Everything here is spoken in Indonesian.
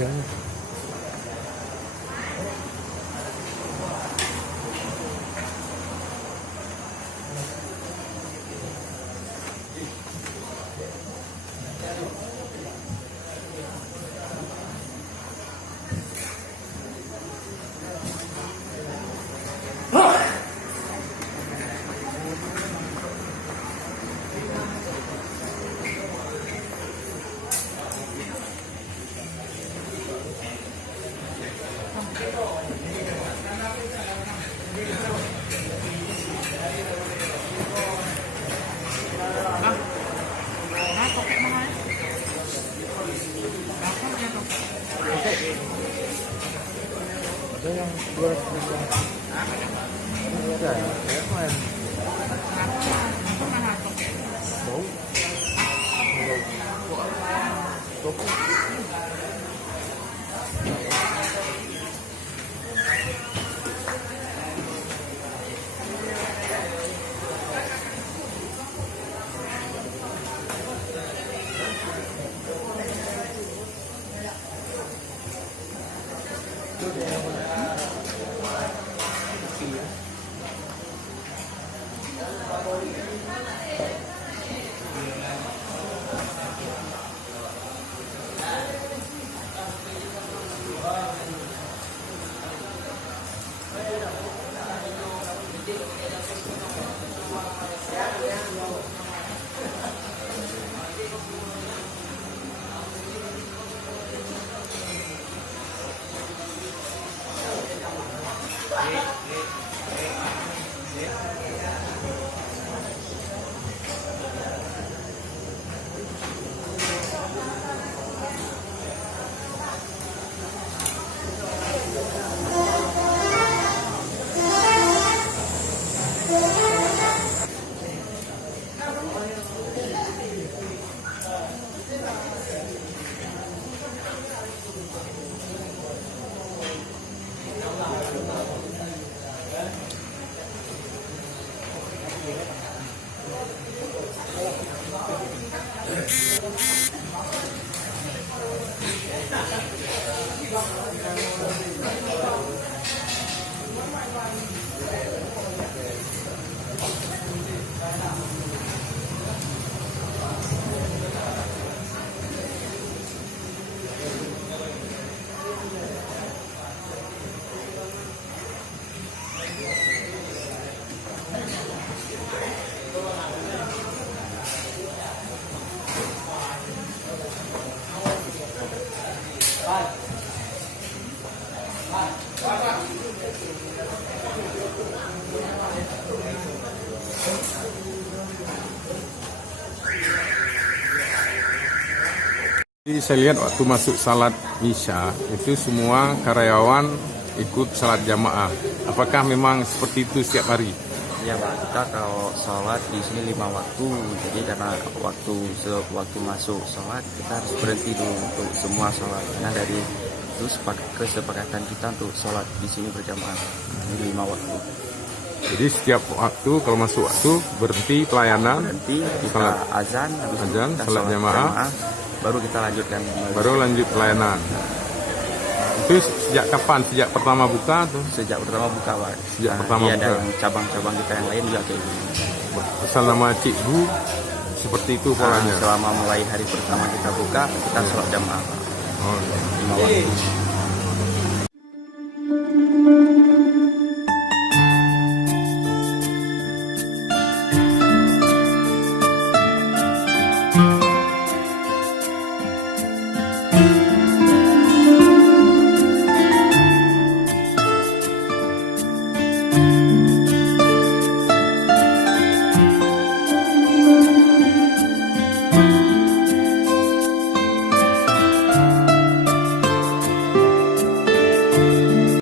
kerjanya. Ada yang 200 ada ya kemarin. Bau. Bau. Jadi saya lihat waktu masuk salat Isya itu semua karyawan ikut salat jamaah. Apakah memang seperti itu setiap hari? Ya Pak, kita kalau sholat di sini 5 waktu. Jadi karena waktu masuk sholat kita harus berhenti dulu untuk semua sholat. Nah dari itu kesepakatan kita untuk sholat di sini berjamaah di 5 waktu. Jadi setiap waktu kalau masuk waktu berhenti pelayanan, Berhenti kita salat azan, habis itu kita salat jamaah, baru kita lanjutkan. baru lanjut pelayanan. Itu sejak kapan? Sejak pertama buka atau? Sejak pertama buka Pak. Sejak pertama iya, buka. dan cabang-cabang kita yang lain juga kayak gini. Asal nama Cikgu seperti itu polanya. Selama mulai hari pertama kita buka, kita sholat jamaah Pak. Oh, 5 waktu.